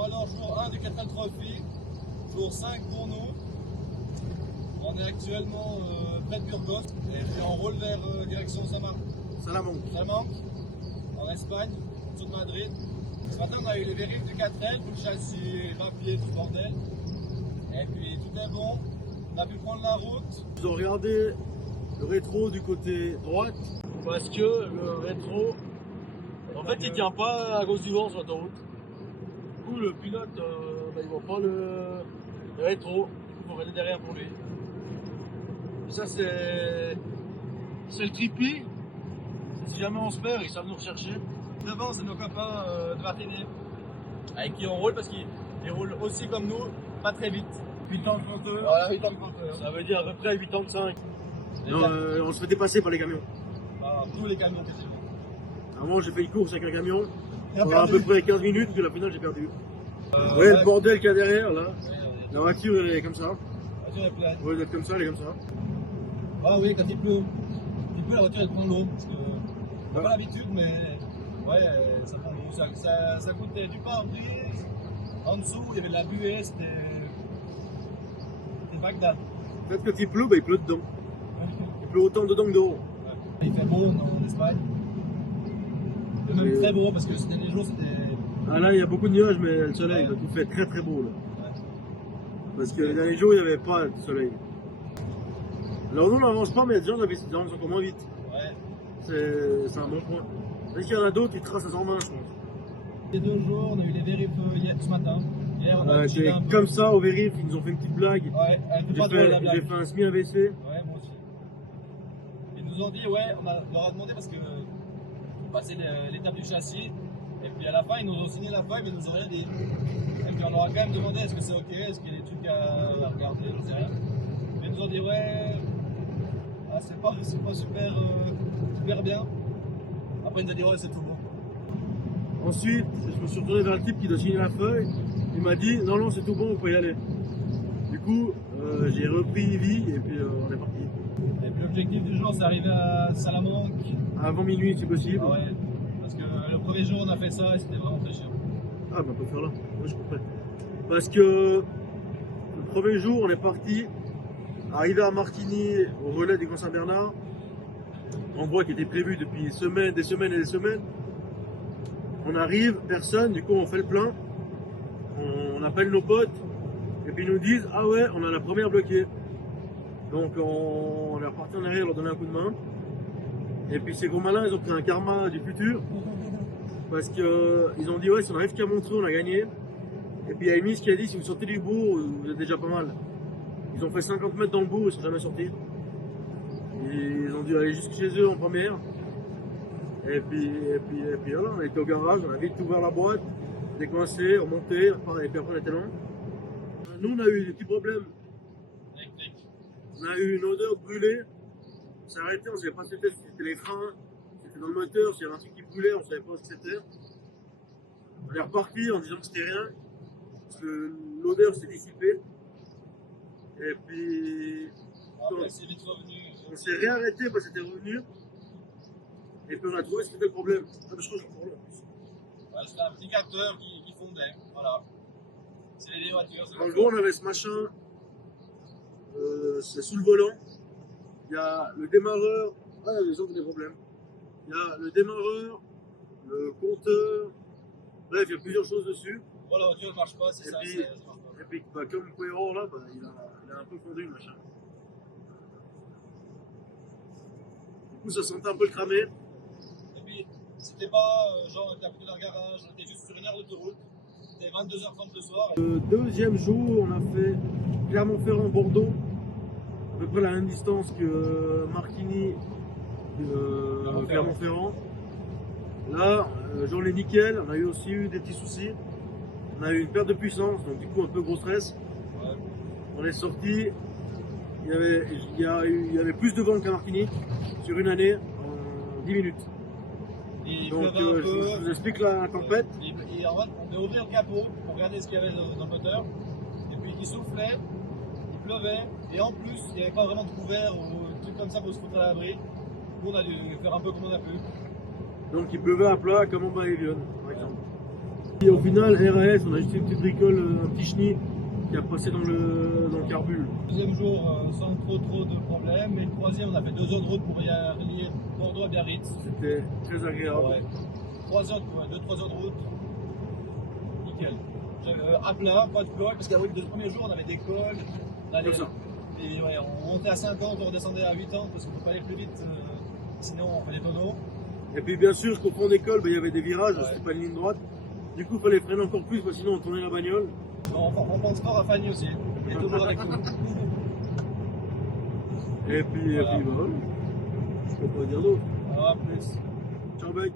Bon alors, jour 1 du Catral Trophy, jour 5 pour nous. On est actuellement près de Burgos et puis on roule vers direction Salamanque. Salamanque, en Espagne, sur Madrid. Ce matin, on a eu les vérifs du 4L, tout le châssis, papier, tout le bordel. Et puis tout est bon, on a pu prendre la route. Ils ont regardé le rétro du côté droite parce que le rétro, en fait, il tient pas à cause du vent sur l'autoroute. Du coup, le pilote, il voit pas le rétro. Il faut regarder derrière pour lui. Et ça, c'est le trippy. Si jamais on se perd, ils savent nous rechercher. Devant, c'est nos copains de Martigny, avec qui on roule parce qu'ils roulent aussi comme nous, pas très vite. 8 ans de compteur. Voilà, 8 ans de compteur. Ça veut dire à peu près 8 ans de 5. Les Non, on se fait dépasser par les camions. tous les camions quasiment. Avant, j'ai fait une course avec un camion. Et on a Pendant à perdu. peu près 15 minutes, puis la finale, j'ai perdu. Ouais, le bordel qu'il y a derrière, là. Ouais, La voiture, elle est comme ça. la voiture est pleine. Ouais, elle est comme ça, elle est comme ça. Ah oui, quand il pleut. Quand il pleut, la voiture elle prend l'eau. Parce que on n'a pas l'habitude, mais ouais, ça prend l'eau. Ça coûtait du pare-brise. En dessous, il y avait de la buée, c'était Bagdad. Peut-être quand il pleut, il pleut dedans. Il pleut autant dedans que dehors. Il fait beau en Espagne. Il fait même très beau parce que ces derniers jours c'était. Ah là, il y a beaucoup de nuages, mais le soleil, donc il fait très très beau. Là. Parce que les derniers jours, il n'y avait pas de soleil. Alors nous, on n'avance pas, mais il y a des gens qui avancent encore moins vite. Ouais. C'est un bon point. Parce qu'il y en a d'autres qui tracent à 120, je pense. Les 2 jours, on a eu les vérifs hier, ce matin. Hier, on a C'est un peu. comme ça, au vérif, ils nous ont fait une petite blague. Ouais, elle peut pas drôle la J'ai blague. fait un semi-AVC. Ouais, moi aussi. Ils nous ont dit, ouais, on leur a demandé parce que on passait l'étape du châssis. Et puis à la fin, ils nous ont signé la feuille, mais ils nous ont rien dit. Et puis on leur a quand même demandé est-ce que c'est ok, est-ce qu'il y a des trucs à regarder, je sais rien. Mais ils nous ont dit, ouais, c'est pas super bien. Après, ils nous ont dit, ouais, c'est tout bon. Ensuite, je me suis retourné vers le type qui doit signer la feuille. Il m'a dit non, non, c'est tout bon, vous pouvez y aller. Du coup, j'ai repris vie et puis on est parti. Et puis l'objectif du jour, c'est arriver à Salamanque. Avant minuit, si possible. Ah ouais, parce que le premier jour, on a fait ça et c'était vraiment très chiant. Ah, bah, on peut faire là. Moi, je comprends. Parce que le premier jour, on est parti, arrivé à Martigny, au relais des Grands Saint-Bernard, endroit qui était prévu depuis des semaines et des semaines. On arrive, personne, du coup, on fait le plein. On appelle nos potes, et puis ils nous disent ah ouais, on a la première bloquée. Donc on est reparti en arrière, leur donner un coup de main. Et puis ces gros malins, ils ont pris un karma du futur. Parce qu'ils ont dit ouais, si on arrive qu'à Montreux, on a gagné. Et puis il y a Emis qui a dit si vous sortez du bourg, vous êtes déjà pas mal. Ils ont fait 50 mètres dans le bourg, ils sont jamais sortis. Et ils ont dû aller jusque chez eux en première. Et puis voilà, on a été au garage, on a vite ouvert la boîte, décoincé, remonté, et puis après on était loin. Nous on a eu des petits problèmes. Électrique. On a eu une odeur de brûlée. On s'est arrêté, on ne savait pas ce que c'était, si c'était les freins, si c'était dans le moteur, s'il y avait un truc qui brûlait, on ne savait pas ce que c'était. On est reparti en disant que c'était rien, parce que l'odeur s'est dissipée. Et puis Après, c'est vite revenu. on s'est réarrêté parce que c'était revenu. Et puis on a trouvé ce qui était le problème. Ah, mais je crois que je prends là. Ouais, c'était un petit capteur qui fondait. Voilà. C'est les voitures. En gros, on avait ce machin, c'est sous le volant. Il y a le démarreur. Ah, les autres ont des problèmes. Il y a le démarreur, le compteur. Bref, il y a plusieurs choses dessus. Bon, la voiture ne marche pas, c'est Et ça. puis- Ça marche pas. Et puis, comme vous pouvez voir là, il a un peu fondu le machin. Du coup, ça sentait un peu le cramé. Et puis, c'était pas genre t'as pris leur garage, on était juste sur une heure d'autoroute. C'était 22h30 le soir. Le deuxième jour, on a fait Clermont-Ferrand-Bordeaux, à peu près la même distance que Martigny, Clermont-Ferrand. Là, journée nickel, on a aussi eu des petits soucis. On a eu une perte de puissance, donc du coup un peu gros stress. Ouais. On est sorti, il y avait plus de vent qu'à Martinique sur une année en 10 minutes. Et il Donc pleuvait un peu. je vous explique la tempête. Et en fait, on a ouvert le capot pour regarder ce qu'il y avait dans le moteur. Et puis il soufflait, il pleuvait. Et en plus, il n'y avait pas vraiment de couvert ou un truc comme ça pour se foutre à l'abri. Nous, on a dû faire un peu comme on a pu. Donc il pleuvait à plat comme en Baïvion, par exemple. Et au final, RAS, on a juste fait une petite bricole, un petit chenille qui a passé dans le carbule. Deuxième jour, sans trop de problèmes. Et le troisième, on a fait 2 heures de route pour relier Bordeaux à Biarritz. C'était très agréable. Ouais. 3 heures, 2-3 heures de route. Nickel. À plat, pas de cols, parce qu'avec le premier jour, on avait des cols. Comme ça. Et ouais, on montait à 50, on redescendait à 80 parce qu'on ne peut pas aller plus vite, sinon on fait des tonneaux. Et puis bien sûr, qu'au fond d'école, il y avait des virages, Ouais. c'était pas une ligne droite. Du coup, il fallait freiner encore plus, parce que sinon on tournait la bagnole. On pense fort à Fanny aussi, elle est toujours avec nous. Et puis, Voilà. bah, voilà. Je peux pas dire d'autre. Alors, à plus. Ciao, mec.